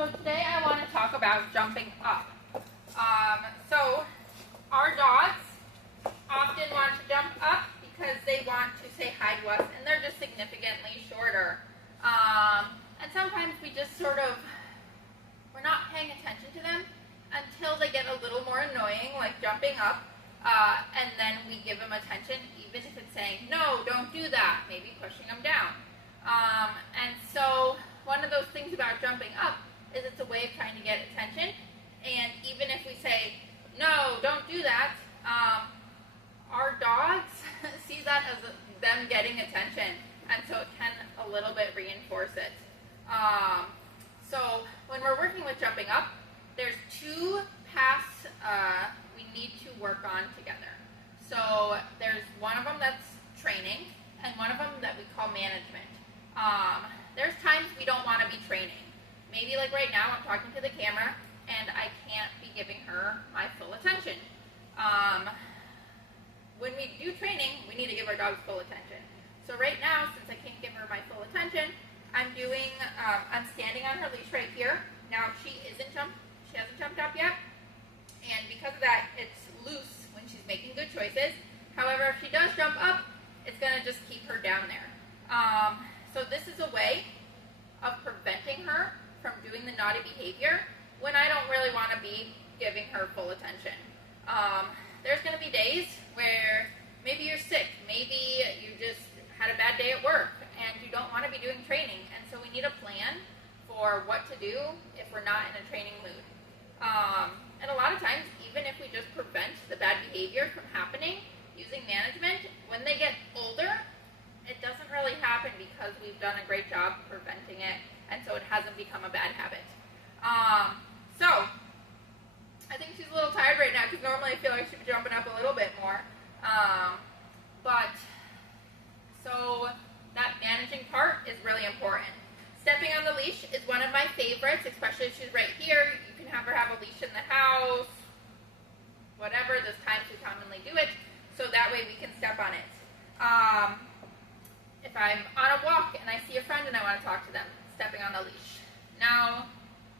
So today I want to talk about jumping up. So our dogs often want to jump up because they want to say hi to us, and they're just significantly shorter. And sometimes we just we're not paying attention to them until they get a little more annoying, like jumping up, and then we give them attention, even if it's saying, no, don't do that, maybe pushing them down. And so one of those things about jumping up is it's a way of trying to get attention, and even if we say, no, don't do that, our dogs see that as them getting attention, and so it can a little bit reinforce it. So when we're working with jumping up, there's two paths we need to work on together. So there's one of them that's training, and one of them that we call management. There's times we don't want to be training. Maybe like right now I'm talking to the camera and I can't be giving her my full attention. When we do training, we need to give our dogs full attention. So right now, since I can't give her my full attention, I'm standing on her leash right here. Now she hasn't jumped up yet, and because of that, it's loose when she's making good choices. However, if she does jump up, it's gonna just keep her down there. So this is a way of preventing her from doing the naughty behavior when I don't really want to be giving her full attention. There's going to be days where maybe you're sick, maybe you just had a bad day at work, and you don't want to be doing training, and so we need a plan for what to do if we're not in a training mood. And a lot of times, even if we just prevent the bad behavior from happening using management, when they get older, it doesn't really happen because we've done a great job preventing it, and so it hasn't become a bad habit. So I think she's a little tired right now because normally I feel like she'd be jumping up a little bit more. So that managing part is really important. Stepping on the leash is one of my favorites, especially if she's right here. You can have her have a leash in the house, whatever. There's times we commonly do it, so that way we can step on it. If I'm on a walk and I see a friend and I want to talk to them, stepping on the leash. Now,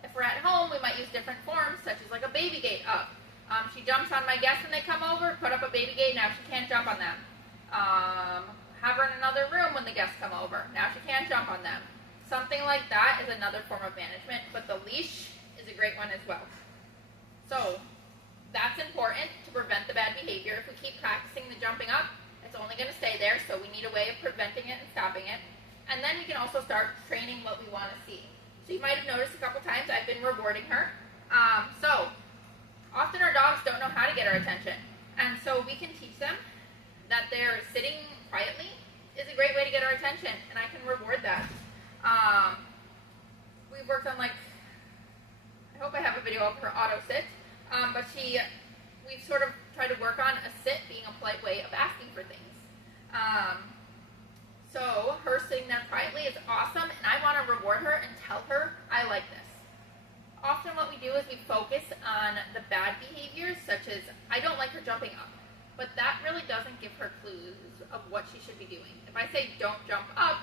if we're at home, we might use different forms, such as like a baby gate up. She jumps on my guests when they come over, put up a baby gate, now she can't jump on them. Have her in another room when the guests come over, now she can't jump on them. Something like that is another form of management, but the leash is a great one as well. So, that's important to prevent the bad behavior. If we keep practicing the jumping up, it's only going to stay there, so we need a way of preventing it and stopping it. And then we can also start training what we want to see. So you might have noticed a couple times I've been rewarding her. So often our dogs don't know how to get our attention. And so we can teach them that they're sitting quietly is a great way to get our attention, and I can reward that. We've worked on I hope I have a video of her auto sit, but we've sort of tried to work on a sit being a polite way of asking for things. So her sitting there quietly is awesome, and I want to reward her and tell her I like this. Often what we do is we focus on the bad behaviors, such as I don't like her jumping up, but that really doesn't give her clues of what she should be doing. If I say don't jump up,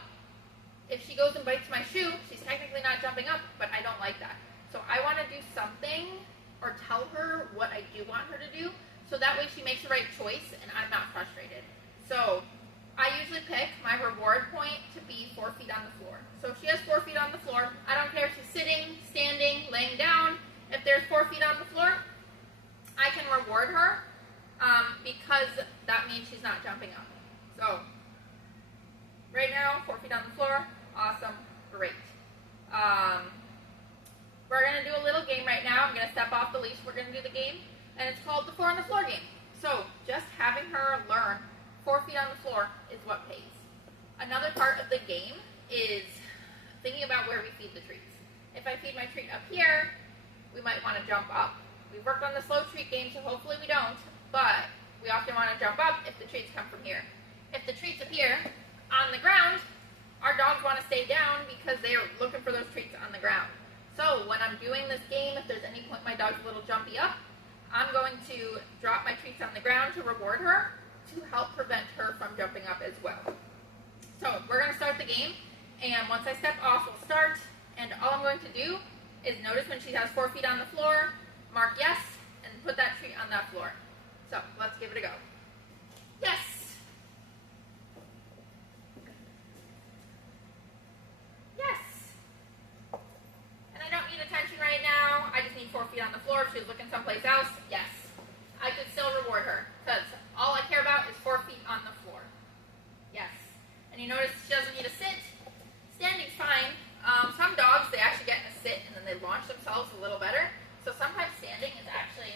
if she goes and bites my shoe, she's technically not jumping up, but I don't like that. So I want to do something or tell her what I do want her to do, so that way she makes the right choice and I'm not frustrated. So I usually pick my reward point to be 4 feet on the floor. So if she has 4 feet on the floor, I don't care if she's sitting, standing, laying down. If there's 4 feet on the floor, I can reward her because that means she's not jumping up. So right now, 4 feet on the floor, awesome, great. We're going to do a little game right now. I'm going to step off the leash. We're going to do the game, and it's called the 4 on the floor game. So just having her learn 4 feet on the floor is what pays. Another part of the game is thinking about where we feed the treats. If I feed my treat up here, we might want to jump up. We've worked on the slow treat game, so hopefully we don't, but we often want to jump up if the treats come from here. If the treats appear on the ground, our dogs want to stay down because they are looking for those treats on the ground. So when I'm doing this game, if there's any point my dog's a little jumpy up, I'm going to drop my treats on the ground to reward her, to help prevent her from jumping up as well. So we're going to start the game, and once I step off, we'll start, and all I'm going to do is notice when she has 4 feet on the floor, mark yes, and put that treat on that floor. So let's give it a go. Yes. Yes. And I don't need attention right now. I just need 4 feet on the floor. If she was looking someplace else, yes. I could still reward her because all I care about is 4 feet on the floor. Yes. And you notice she doesn't need to sit. Standing's fine. Some dogs, they actually get in a sit and then they launch themselves a little better. So sometimes standing is actually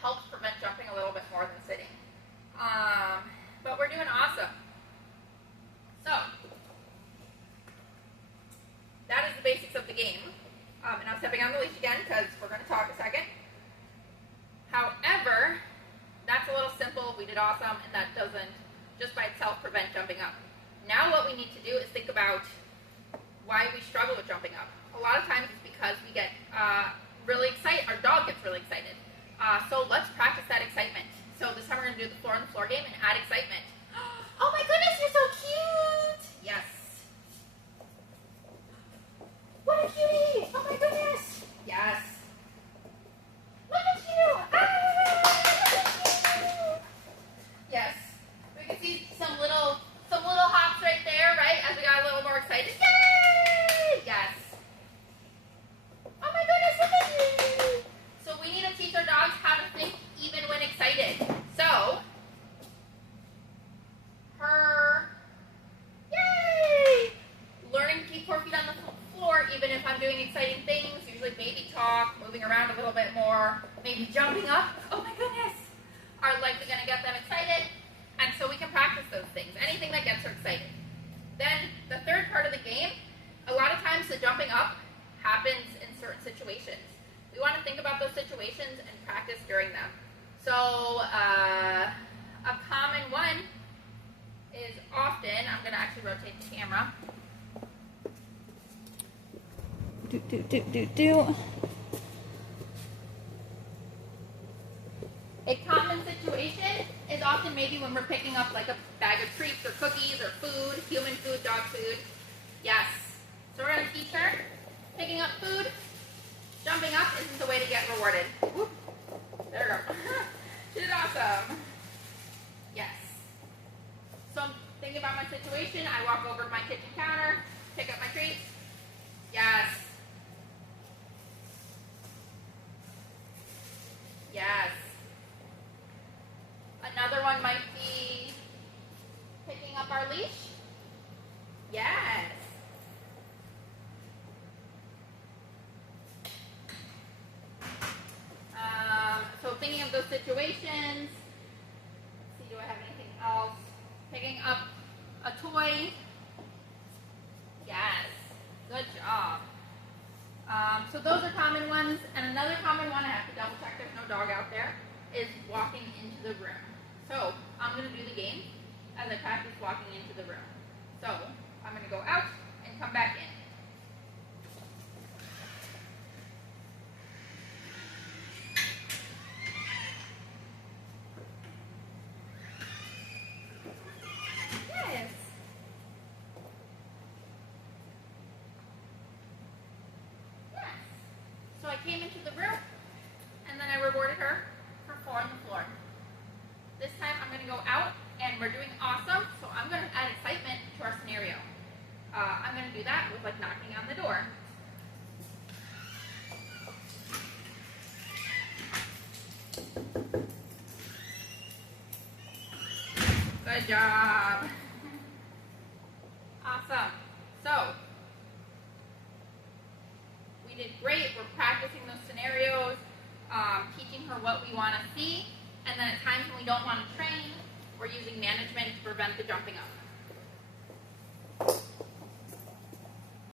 helps prevent jumping a little bit more than sitting. But we're doing awesome. So that is the basics of the game. And I'm stepping on the leash again because we're going to talk a second. However, that's a little simple. We did awesome, and that doesn't just by itself prevent jumping up. Now what we need to do is think about why we struggle with jumping up. A lot of times it's because we get really excited. Our dog gets really excited. So let's practice that excitement. So this time we're going to do the floor on the floor game and add excitement. Oh my goodness, you're so cute! Yes. What a cutie! Oh my goodness! Yes. Look at you! Ah, look at you! Yes. We can see some little hops right there, right? As we got a little more excited. Yay! Yes. Oh my goodness, look at you! So we need to teach our dogs how to think even when excited. So, yay! Learning to keep 4 feet on the floor even if I'm doing exciting things, usually baby talk, moving around a little bit more, maybe jumping up. Oh my goodness! Are likely going to get them excited. And so we can practice those things, anything that gets her excited. Then the third part of the game, a lot of times the jumping up happens in certain situations. We want to think about those situations and practice during them. So a common one is often, I'm going to actually rotate the camera. A common situation is often maybe when we're picking up like a bag of treats or cookies or food, human food, dog food. Yes. So we're going to teach her picking up food. Jumping up isn't the way to get rewarded. Whoop. There we go. She did awesome. Yes. So I'm thinking about my situation. I walk over to my kitchen counter, pick up my treats. Yes. Yes. Another one might be picking up our leash. Yes. So thinking of those situations. Let's see, do I have anything else? Picking up a toy. Yes. Good job. So those are common ones. And another common one, I have to double check there's no dog out there, is walking into the room. So I'm going to do the game as I practice walking into the room. So I'm going to go out and come back in. Yes. Yes. So I came into the room and then I rewarded her for 4 on the floor. This time I'm going to go out and we're doing awesome, so I'm going to add excitement to our scenario. I'm going to do that with like knocking on the door. Good job. Awesome. So, we did great. We're practicing those scenarios, teaching her what we want to see. And then at times when we don't want to train, we're using management to prevent the jumping up.